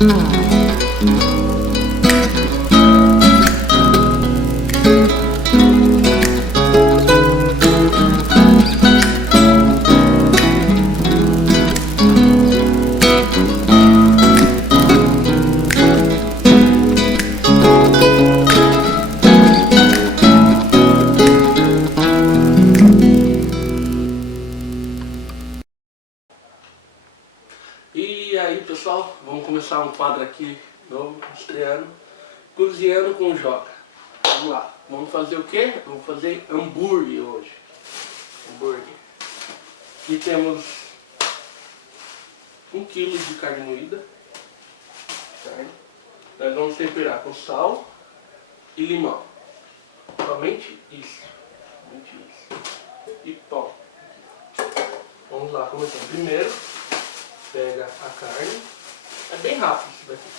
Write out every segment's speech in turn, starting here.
E aí pessoal, vamos começar um quadro aqui novo, estreando, cozinhando com Joca. Vamos lá, vamos fazer o quê? Vamos fazer hambúrguer hoje. Hambúrguer. Aqui temos 1 kg de carne moída. Nós vamos temperar com sal e limão. Somente isso. Somente isso. E pão. Vamos lá, começando. Primeiro, pega a carne. É bem rápido isso daqui.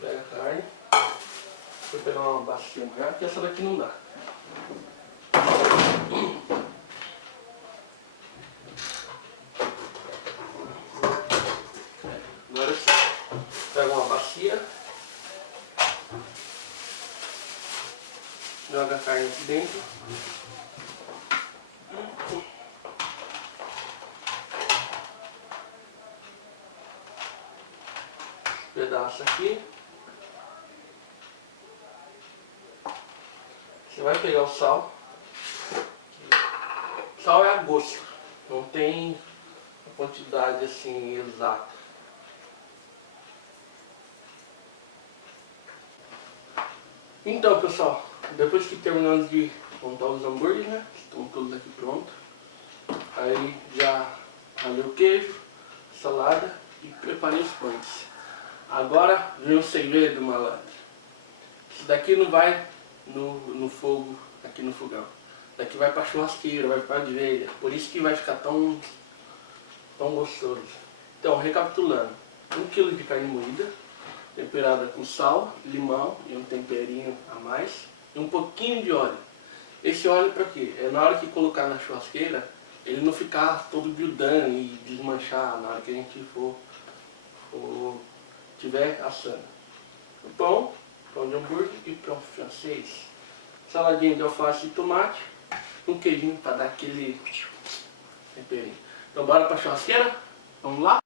Pega a carne. Vou pegar uma bacia maior, porque essa daqui não dá. Agora sim. Pega uma bacia. Joga a carne aqui dentro. Pedaço aqui. Você vai pegar o sal. Sal é a gosto. Não tem a quantidade assim exata. Então pessoal, depois que terminamos de montar os hambúrgueres, né? Estão todos aqui prontos. Aí já ralei o queijo, salada e preparei os pães. Agora vem o segredo, malandro. Isso daqui não vai no fogo, aqui no fogão. Daqui vai pra churrasqueira, vai pra grelha. Por isso que vai ficar tão gostoso. Então, recapitulando. 1 kg de carne moída, temperada com sal, limão e um temperinho a mais. E um pouquinho de óleo. Esse óleo pra quê? É na hora que colocar na churrasqueira, ele não ficar todo grudando e desmanchar na hora que a gente for tiver assando. O pão de hambúrguer e pão francês. Saladinha de alface e tomate. Um queijinho para dar aquele temperinho. Então bora pra churrasqueira? Vamos lá?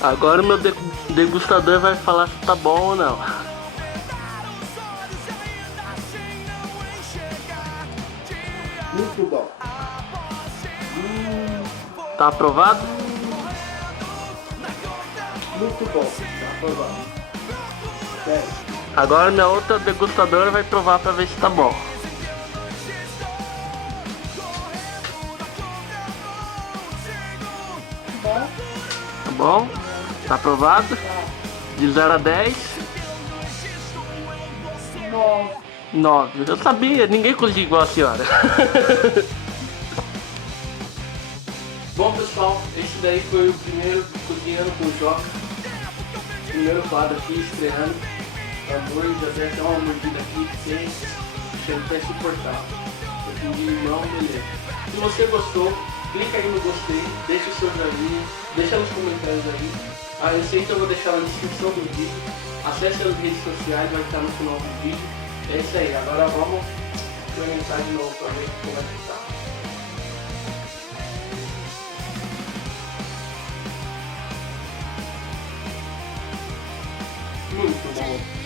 Agora o meu degustador vai falar se tá bom ou não. Muito bom. Tá aprovado? Muito bom. Tá aprovado. Sério. Agora minha outra degustadora vai provar pra ver se tá bom. Tá bom? Tá aprovado? De 0 a 10. Nossa. 9. Eu sabia, ninguém cozinha igual a senhora. Bom pessoal, esse daí foi o primeiro Cozinhando com o Joca. Primeiro quadro aqui, estreando. Hambúrguer, já dei até uma mordida aqui, sem até insuportável. Eu pedi limão, beleza. Se você gostou, clica aí no gostei, deixa o seu joinha, deixa nos comentários aí. A receita eu vou deixar na descrição do vídeo. Acesse as redes sociais, vai estar no final do vídeo. É isso aí, agora vamos experimentar de novo para ver como é que tá. Muito bom.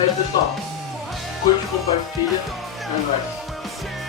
Aí pessoal, curte, compartilha, é nóis.